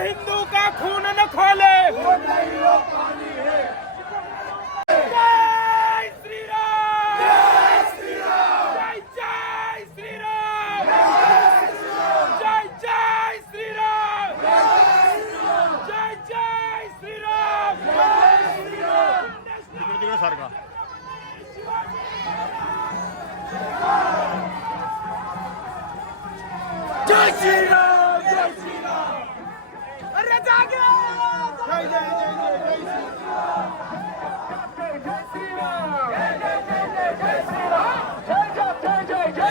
हिंदू का खून न खोले? सारखा.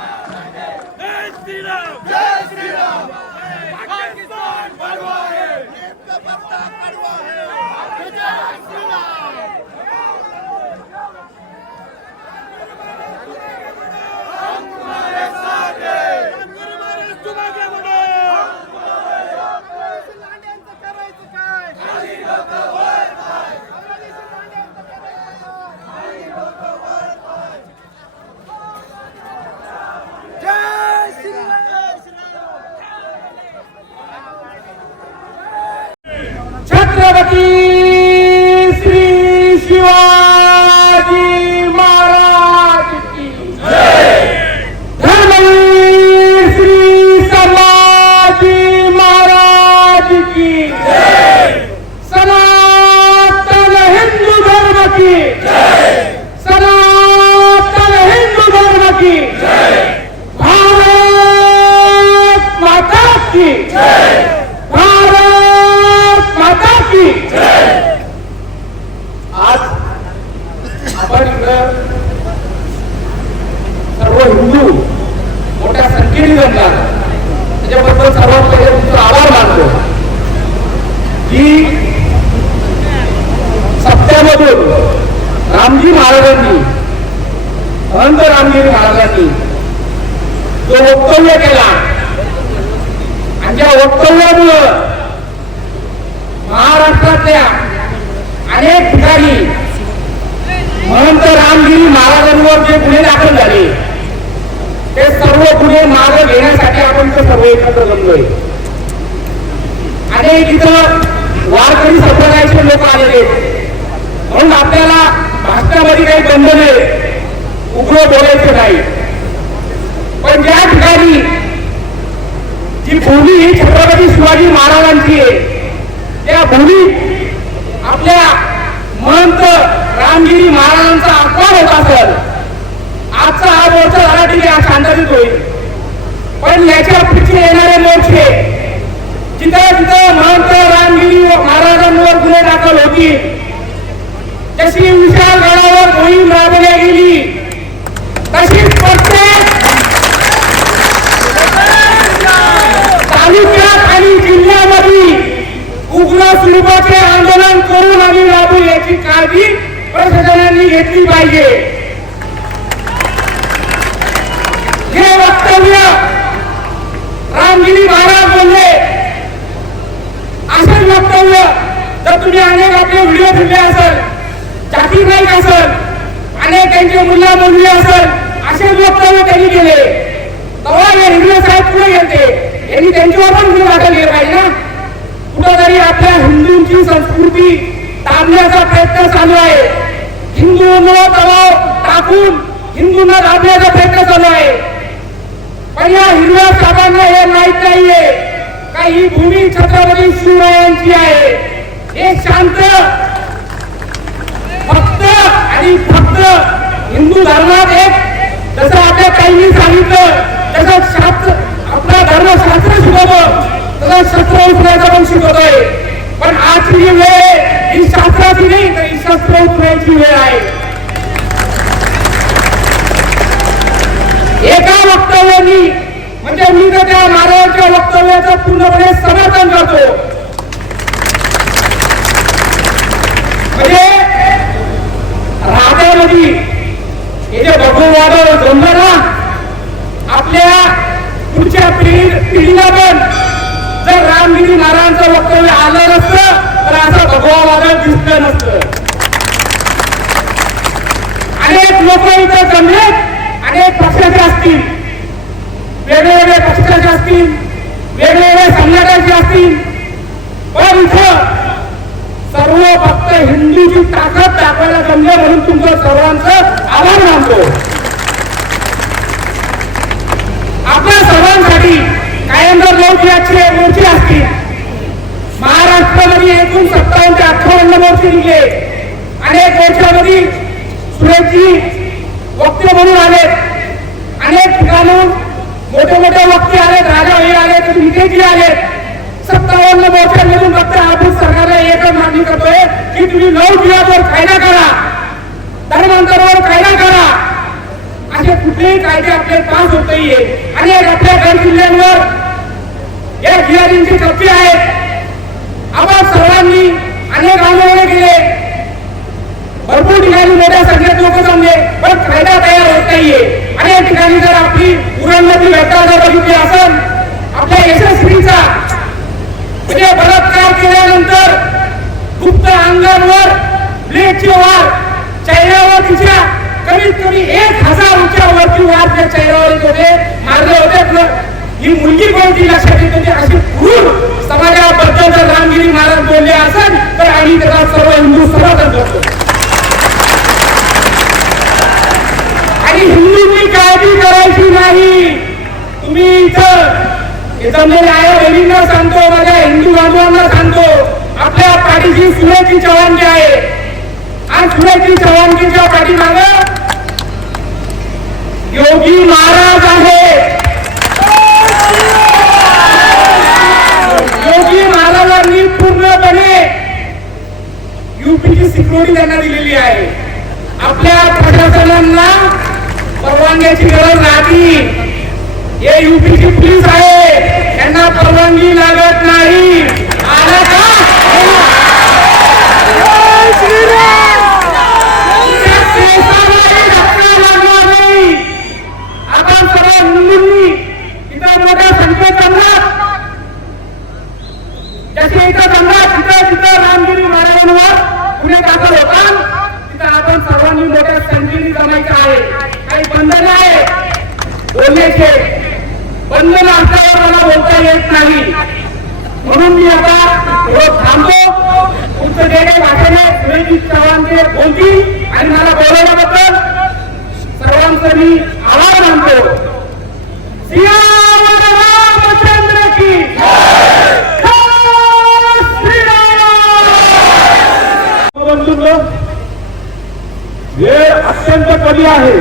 जय श्री राम जय श्री राम पाकिस्तान बड़वा है छत्रपती श्री शिवाजी महाराज की धर्मवीर श्री संभाजी महाराज की सनातन हिंदू धर्म की सनातन हिंदू धर्म की भारत माता की भारत माता की आज आपण इकडं सर्व हिंदू मोठ्या संख्येने जमला त्याच्याबद्दल सर्वात पहिले तुमचा आभार मानतो की सत्यामधून रामजी महाराजांनी महंत रामगिरी महाराजांनी जो वक्तव्य केला आणि त्या वक्तव्यामुळं महाराष्ट्रातल्या अनेक ठिकाणी महंत रामगिरी महाराजांवर जे गुन्हे दाखल झाले ते सर्व गुन्हे मागे घेण्यासाठी आपण ते सर्व एकत्र जमलोय अनेक इथं वारकरी संप्रदायाचे लोक आलेले आहेत. म्हणून आपल्याला भाषणामध्ये काही बंधने उघड बोलायचं नाही पण ज्या ठिकाणी जी भूमी ही छत्रपती शिवाजी महाराजांची आहे त्या भूमी आपल्या महंत रामगिरी महाराजांचा अपमान होत असेल. आजचा हा मोर्चा झाला ठीक आहे शांततेत होईल. पण याच्या पुढचे येणारे मोर्चे जिथं जिथं महंत रामगिरी महाराजांवर गुन्हे दाखल होतील जशी विशाल गडावर मोहीम राबवल्या गेली तशीच प्रत्येक तालुक्यात आणि जिल्ह्यामध्ये उग्र स्वरूपाचे आंदोलन करून आम्ही राबू याची काळजी प्रशासनाने घेतली पाहिजे. हे वक्तव्य रामगिरी महाराज बोलले असेच वक्तव्य जर तुम्ही अनेक आपले व्हिडिओ फिरले असेल जाती नाईक असेल अनेक त्यांचे मुला मुलगी असेल असेच वक्तव्य त्यांनी केले. तेव्हा हे हिंदू साहेब पुढे गेले. यांनी त्यांच्यावर पण गुन्हे दाखल केले पाहिजे ना. कुठंतरी आपल्या हिंदूंची संस्कृती दाबण्याचा प्रयत्न चालू आहे. हिंदूंवर दबाव टाकून हिंदूंना दाबण्याचा प्रयत्न चालू आहे. पण या हिरव्या साहेबांना हे माहीत नाहीये का ही भूमी छत्रपती शिवरायांची आहे. हे शांत फक्त आणि फक्त हिंदू धर्मात एक जसं आपल्या काहींनी सांगितलं तसं शास्त्र तसं शस्त्र उचलायचं पण शिकवतोय पण आजची जी वेळ आहे ही शास्त्राची नाही तर ही शस्त्र उठण्याची वेळ आहे. एका वक्तव्यानी म्हणजे मी तर त्या महाराजांच्या वक्तव्याचं पूर्णपणे समर्थन करतो. म्हणजे राहत्यामध्ये हे जे भगववाद जमलं ना आपल्या पिढीला पण जर रामगिरी महाराजांचं वक्तव्य आलं नसतं तर असं भगवा झालं नसतं अनेक लोक इथं जमलेत अनेक पक्षाचे असतील. वेगवेगळे पक्षाचे असतील वेगवेगळ्या संघटनाचे असतील. पण इथं सर्व फक्त हिंदूची ताकद दाखवायला जमले म्हणून तुमचं सर्वांचं आभार मानतो. आपल्या सर्वांसाठी कायम जर लोक लोकयाचे मोर्चे असतील. महाराष्ट्रामध्ये एकूण सत्तावन्न ते अठ्ठावन्न मोर्चे निघले. अनेक मोर्चामध्ये सुरेशजी वक्ते म्हणून आलेत अनेक ठिकाणून मोठे मोठे वक्ते आलेत राजा हे आलेत विखेजी आलेत सत्तावन्न मोर्चांमधून फक्त आपण सरकारला एकच मागणी करतोय की तुम्ही नऊ दिवसावर कायदा करा. धर्मांतरावर कायदा करा. असे कुठलेही कायदे आपले पास होत नाहीये. अनेक आपल्या गड जिल्ह्यांवर या जिल्ह्यांचे कब्जे आहेत. आपण सर्वांनी अनेक आंदोलने केले. भरपूर ठिकाणी मोठ्या संख्येत लोक जमले पण कायदा तयार होत नाहीये. अनेक ठिकाणी जर आपली उरणमधील घटना जर बघितली असेल आपल्या यशस्वीचा म्हणजे बलात्कार केल्यानंतर गुप्त अंगांवर ब्लेडची वार चेहऱ्यावर तिच्या कमीत कमी एक हजार हजारच्या वरती वार त्या चेहऱ्यावर येत होते. ही मुलगी कोणती लक्षात येत होती असे क्रूर समाजाबद्दल जर रामगिरी महाराज बोलले असेल तर आम्ही त्याला सर्व हिंदू समर्थन करतो. आणि हिंदूंनी काळजी करायची नाही. तुम्ही इथं जमलेल्या आया बहिणींना सांगतो माझ्या हिंदू बांधवांना सांगतो. आपल्या पाठीशी सुरेची चव्हाणगी आहे. आणि सुरेची चव्हाणगीच्या पाठीमाग योगी महाराज आहे योगी महाराजांनी पूर्णपणे युपीची सिक्युरिटी त्यांना दिलेली आहे. आपल्या प्रशासनांना परवानग्याची गरज नाही. हे युपीची पोलीस आहे. त्यांना परवानगी लागत नाही. आला का. आपण सर्व हिंदूंनी इथं मोठ्या संख्येत जमलात जसे इथं जमलात तिथं तिथं रामगिरी महाराजांवर पुणे दाखल होता तिथं आपण सर्वांनी मोठ्या संख्येने जमायचं आहे काही बंधन आहे बोलण्याचे बंधन असल्यावर मला बोलता येत नाही म्हणून मी आता थोडं थांबतो तुमचं जे काही भाषण सुरेशजी चव्हाण ते बोलतील आणि मला बोलवल्याबद्दल सर्वांचं मी आभार मानतो. वेळ अत्यंत कमी आहे.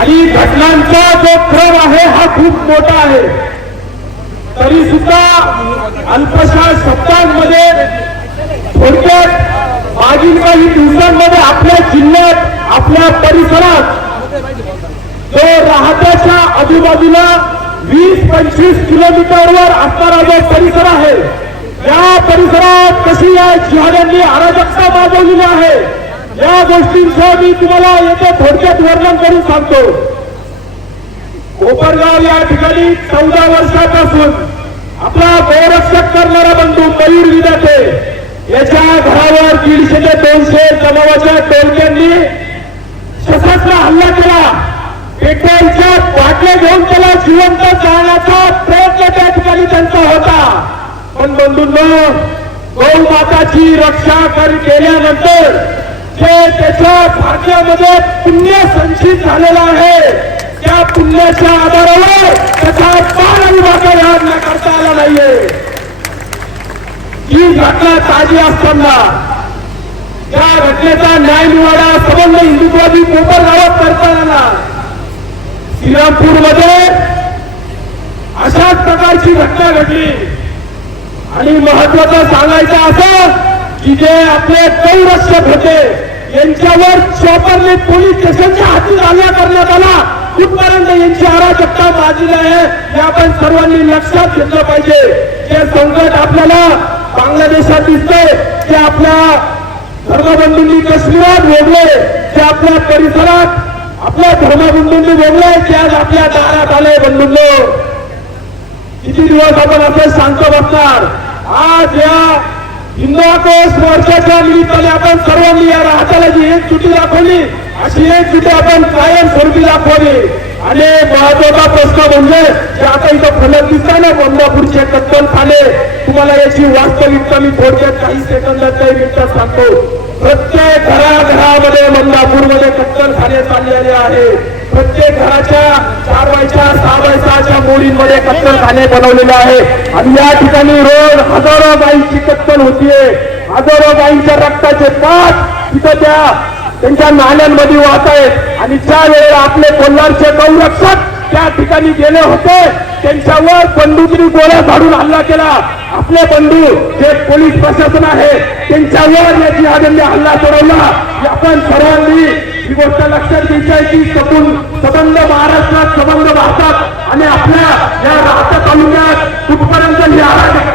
आणि घटनांचा जो क्रम आहे हा खूप मोठा आहे. तरी सुद्धा अल्पशा शब्दांमध्ये थोडक्यात मागील मध्ये आपल्या जिल्ह्यात आपल्या परिसरात तो राहत्याच्या आजूबाजूला वीस पंचवीस किलोमीटरवर असणारा जो परिसर आहे या परिसरात कशी या जिहाद्यांनी अराजकता माजवलेली आहे या गोष्टींचं मी तुम्हाला येथे थोडक्यात वर्णन करून सांगतो. कोपरगाव या ठिकाणी चौदा वर्षापासून आपला गौरक्षक करणारा बंधू मयूर विधाते याच्या घरावर दीडशे ते दोनशे जमावाच्या टोलक्यांनी सशस्त्र हल्ला केला. पेट्रोलच्या बाटल्या घेऊन त्याला जिवंत जाण्याचा प्रयत्न त्या ठिकाणी त्यांचा होता. पण बंधूंनो गौ माताची रक्षा कर केल्यानंतर जे त्याच्या भाग्यामध्ये पुण्य संचित झालेलं आहे त्या पुण्याच्या आधारावर त्याचा पान विभाग याद करता आला नाहीये. ही घटना ताजी असताना त्या घटनेचा न्याय निवाडा संबंध हिंदुत्वादी पोपर गावात करता आला श्रीरामपूरमध्ये अशाच प्रकारची घटना घडली. आणि महत्वाचं सांगायचं असं की जे आपले गौरक्षक होते यांच्यावर चोपरने पोलीस स्टेशनच्या हाती हल्ला करण्यात आला. कुठपर्यंत यांची अराजकता माजली आहे हे आपण सर्वांनी लक्षात घेतलं पाहिजे. हे संकट आपल्याला बांगलादेशात दिसतंय ते आपल्या धर्मबंधूंनी काश्मीरात वेगळे ते आपल्या परिसरात आपल्या धर्मबंधूंनी वेगळे की आज आपल्या दारात आले बंधूंनो. किती दिवस आपण असं शांत बसणार? आज या हिंदुआक्रोश वर्षाच्या निमित्ताने आपण सर्वांनी या राहताला जी एक चुटी दाखवली अशी एक चुटी आपण कायम स्वरूपी दाखवली. आणि महत्त्वाचा प्रश्न म्हणजे आता इथं फलक दिसता ना बंदापूरचे कत्तलखाने तुम्हाला याची वास्तविकता मी थोडक्यात काही सेकंदात काही मिनिटात सांगतो. प्रत्येक घराघरामध्ये बंदापूरमध्ये कत्तलखाने चाललेले आहे. प्रत्येक घराच्या चार बायच्या सहा बाय सहाच्या मोडींमध्ये कत्तलखाने बनवलेले आहे. आणि या ठिकाणी रोज हजारो गायींची कत्तल होतीये. हजारो गायींच्या रक्ताचे पाच तिथं त्या त्यांच्या नाल्यांमध्ये वाहत आहेत आणि ज्या वेळेला आपले कोल्हारचे गौरक्षक त्या ठिकाणी गेले होते त्यांच्यावर बंदुकीने गोळ्या झाडून हल्ला केला. आपले बंधू जे पोलीस प्रशासन आहे त्यांच्यावर या जिहादांनी हल्ला चढवला. आपण सर्वांनी ही गोष्ट लक्षात घ्यायची सकून की सबून महाराष्ट्रात सबंध भारतात आणि आपल्या या राहत्या तालुक्यात कुठपर्यंत ही अराजकता